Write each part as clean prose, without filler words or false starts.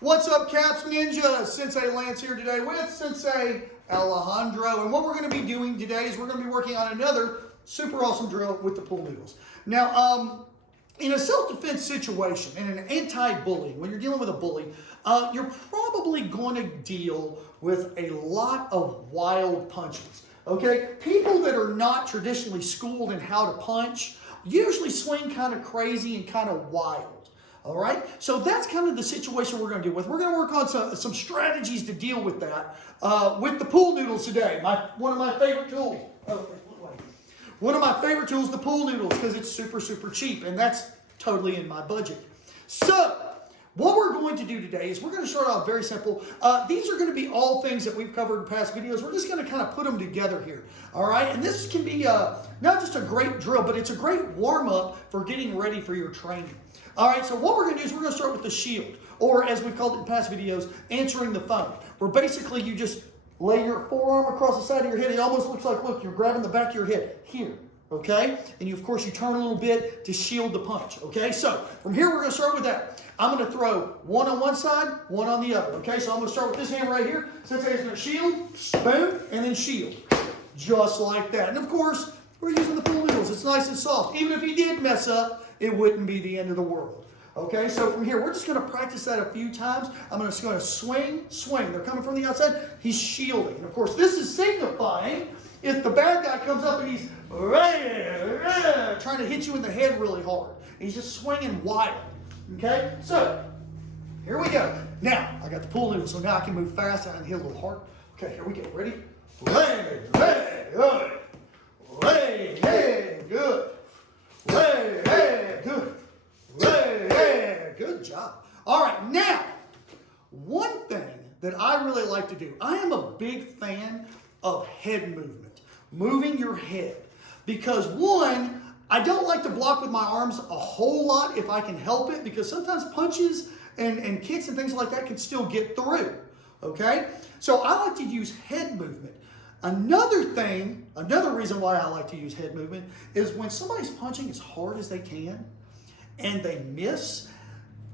What's up, Caps Ninja? Sensei Lance here today with Sensei Alejandro. And what we're going to be doing today is we're going to be working on another super awesome drill with the pool noodles. Now, in a self-defense situation and an anti-bullying, when you're dealing with a bully, you're probably going to deal with a lot of wild punches. Okay? People that are not traditionally schooled in how to punch usually swing kind of crazy and kind of wild. All right? So that's kind of the situation we're going to deal with. We're going to work on some strategies to deal with that with the pool noodles today. One of my favorite tools. One of my favorite tools, the pool noodles, because it's super, super cheap, and that's totally in my budget. So, what we're going to do today is we're going to start off very simple. These are going to be all things that we've covered in past videos. We're just going to kind of put them together here. All right? And this can be not just a great drill, but it's a great warm-up for getting ready for your training. All right, so what we're going to do is we're going to start with the shield, or as we've called it in past videos, answering the phone, where basically you just lay your forearm across the side of your head. It almost looks like, look, you're grabbing the back of your head here, okay? And you, of course, you turn a little bit to shield the punch, okay? So from here, we're going to start with that. I'm going to throw one on one side, one on the other, okay? So I'm going to start with this hand right here. Sensei is going to shield, boom, and then shield, just like that. And, of course, we're using the pool noodles. It's nice and soft. Even if he did mess up, it wouldn't be the end of the world. Okay, so from here, we're just going to practice that a few times. I'm just going to swing, swing. They're coming from the outside. He's shielding. And, of course, this is signifying if the bad guy comes up and he's trying to hit you in the head really hard. He's just swinging wild. Okay, so here we go. Now, I got the pool noodle, so now I can move fast. I can hit a little hard. Okay, here we go. Ready? Hey, good. Hey, good. Hey, good. Hey, good job. All right, now, one thing that I really like to do, I am a big fan of head movement, moving your head. Because one, I don't like to block with my arms a whole lot if I can help it, because sometimes punches and kicks and things like that can still get through, okay? So I like to use head movement. Another reason why I like to use head movement is when somebody's punching as hard as they can and they miss,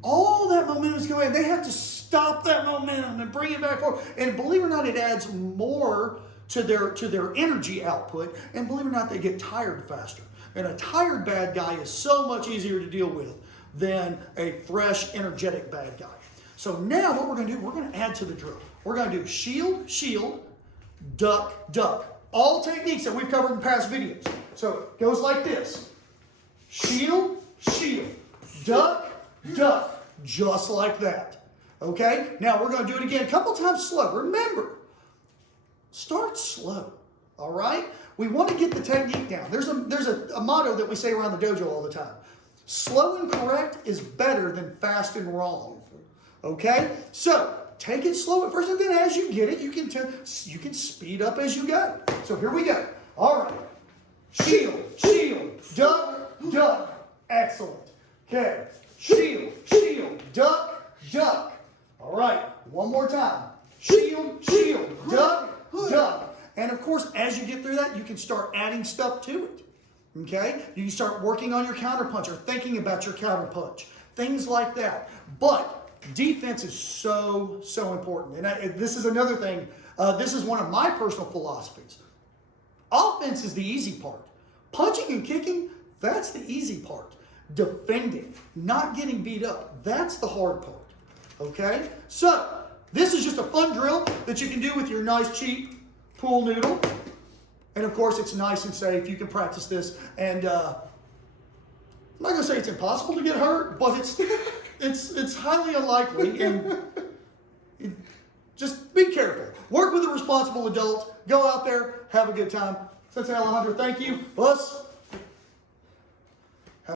all that momentum is going, they have to stop that momentum and bring it back forward. And believe it or not, it adds more to their energy output. And believe it or not, they get tired faster. And a tired bad guy is so much easier to deal with than a fresh, energetic bad guy. So now what we're going to do, we're going to add to the drill. We're going to do shield, shield, duck, duck. All techniques that we've covered in past videos. So it goes like this. Shield, shield, duck, duck, just like that. Okay? Now we're going to do it again a couple times slow. Remember, start slow. All right? We want to get the technique down. There's a motto that we say around the dojo all the time. Slow and correct is better than fast and wrong. Okay? So take it slow at first, and then as you get it, you can speed up as you go. So here we go. All right. Shield, shield, duck, duck. Excellent. Okay. Shield, shield, duck, duck. All right. One more time. Shield, shield, duck, duck. And of course, as you get through that, you can start adding stuff to it. Okay? You can start working on your counterpunch or thinking about your counterpunch. Things like that. But defense is so, so important. And this is another thing. This is one of my personal philosophies. Offense is the easy part. Punching and kicking, that's the easy part. Defending, not getting beat up, that's the hard part. Okay? So, this is just a fun drill that you can do with your nice, cheap pool noodle. And of course, it's nice and safe. You can practice this. And I'm not going to say it's impossible to get hurt, but it's highly unlikely. And just be careful. Work with a responsible adult. Go out there. Have a good time. Sensei Alejandro, thank you. Us.